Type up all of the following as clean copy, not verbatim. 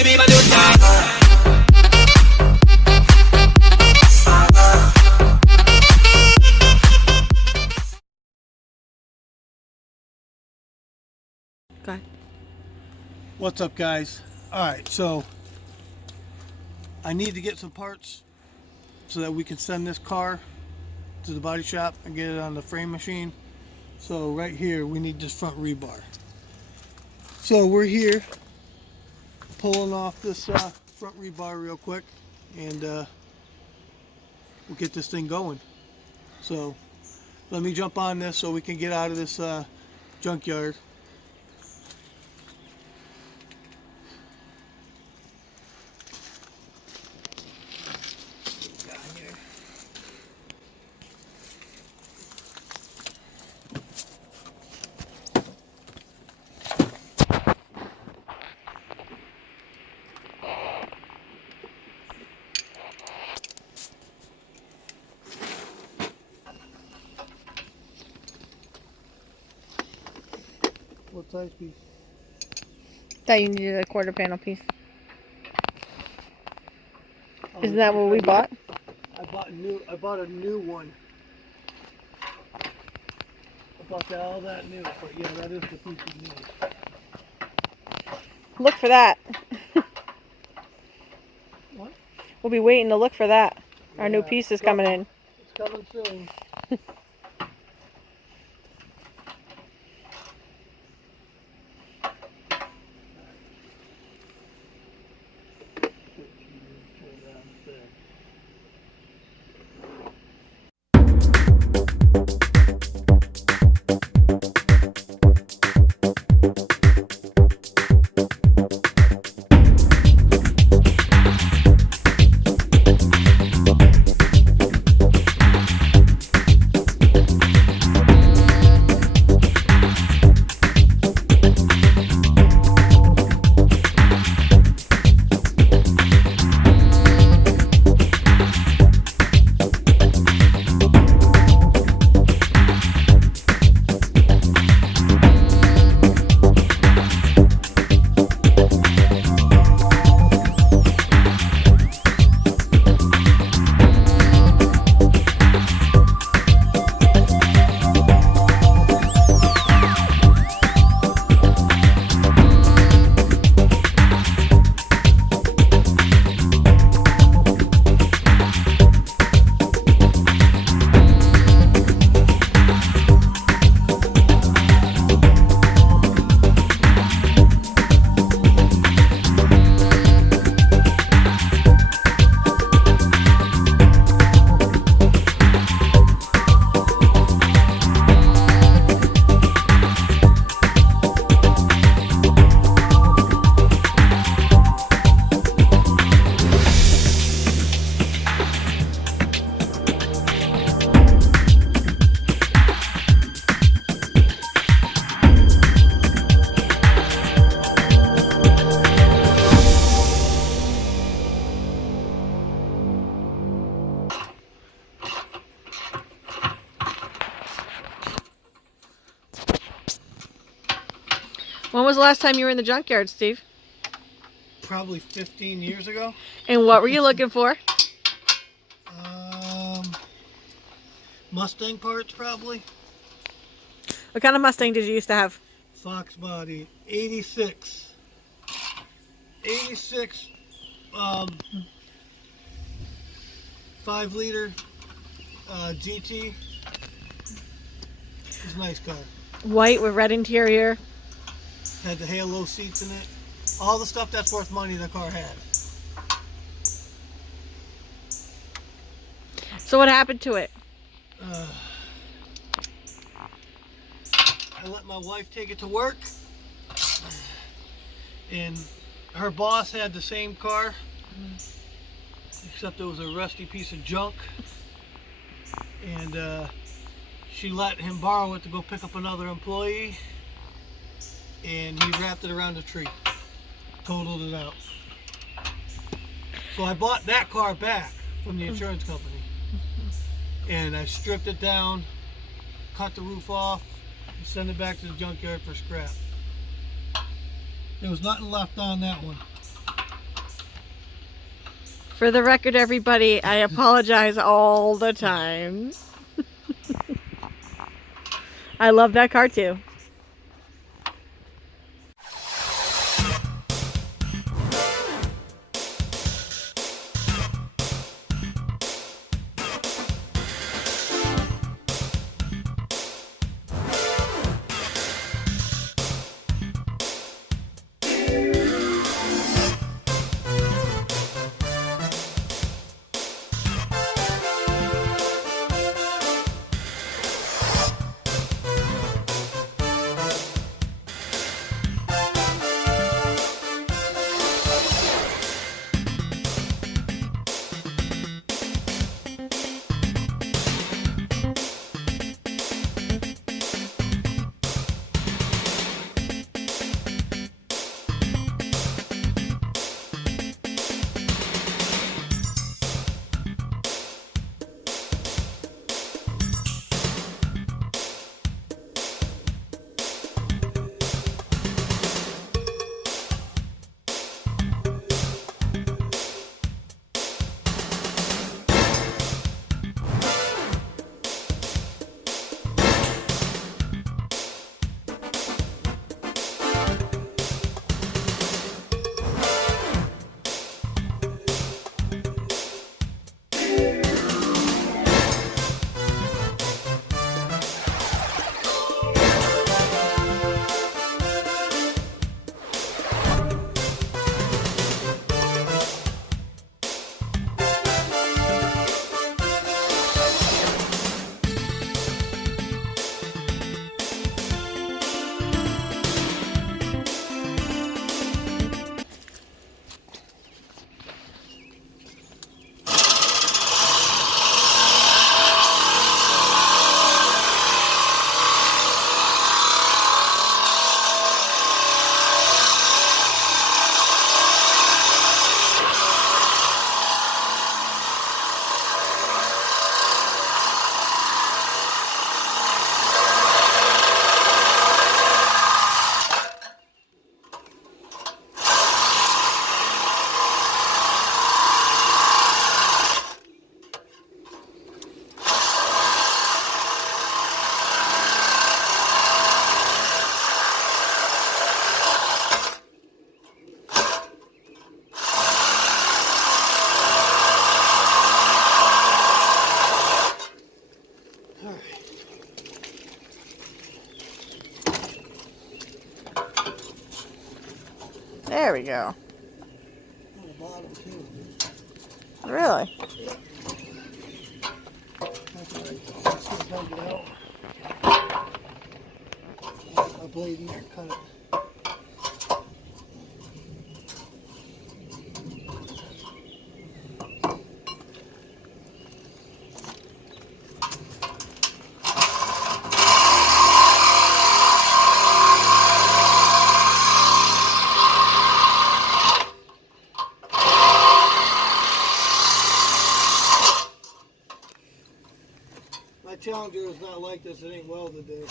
Okay. What's up, guys? Alright, so I need to get some parts so that we can send this car to the body shop and get it on the frame machine. So right here we need this front rebar. So we're here pulling off this front rebar real quick, and we'll get this thing going. So let me jump on this so we can get out of this junkyard. What size piece? Thought you needed a quarter panel piece. Isn't that what we bought? I bought a new one. I bought all that new, but yeah, that is the piece you need. Look for that. What? We'll be waiting to look for that. Our new Yeah, piece is coming in. It's coming soon. When was the last time you were in the junkyard, Steve? Probably 15 years ago. And what were you looking for? Mustang parts, probably. What kind of Mustang did you used to have? Fox body, 86. 86, 5-liter GT. It's a nice car. White with red interior. Had the halo seats in it. All the stuff that's worth money the car had. So what happened to it? I let my wife take it to work, and her boss had the same car, except it was a rusty piece of junk, and she let him borrow it to go pick up another employee, and he wrapped it around a tree, totaled it out. So I bought that car back from the insurance company, and I stripped it down, cut the roof off, and sent it back to the junkyard for scrap. There was nothing left on that one. For the record, everybody, I apologize all the time. I love that car too. There we go. On the bottom too. Really? That's all right. Let's just bend it out. A blade in there, cut it. My Challenger is not like this, it ain't welded there.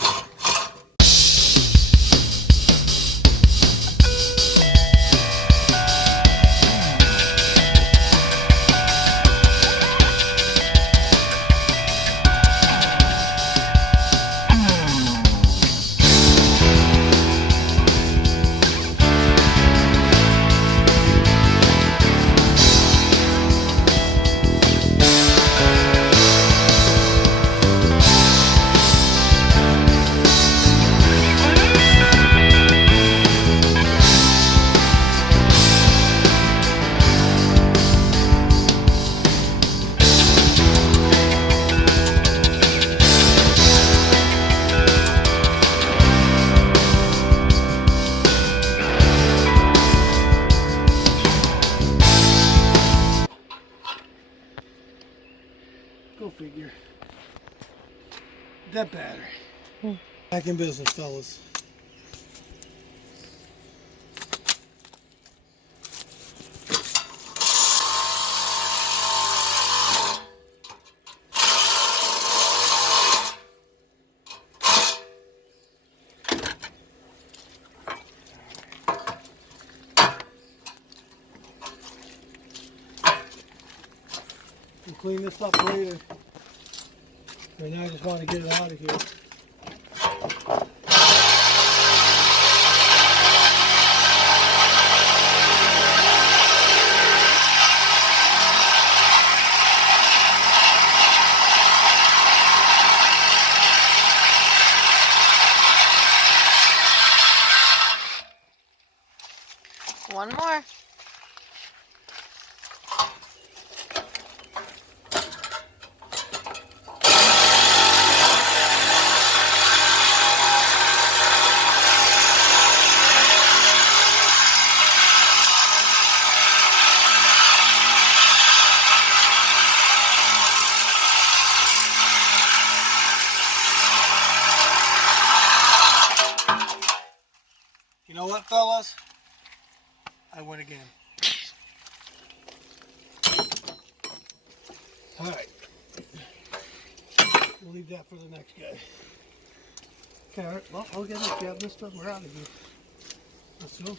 Go figure. That battery. Back in business, fellas. We'll clean this up later. Right now I just want to get it out of here. One more. You know what, fellas? I win again. Alright. We'll leave that for the next guy. Okay, alright. Well, I'll get it. Grab this stuff. We're out of here. Let's go.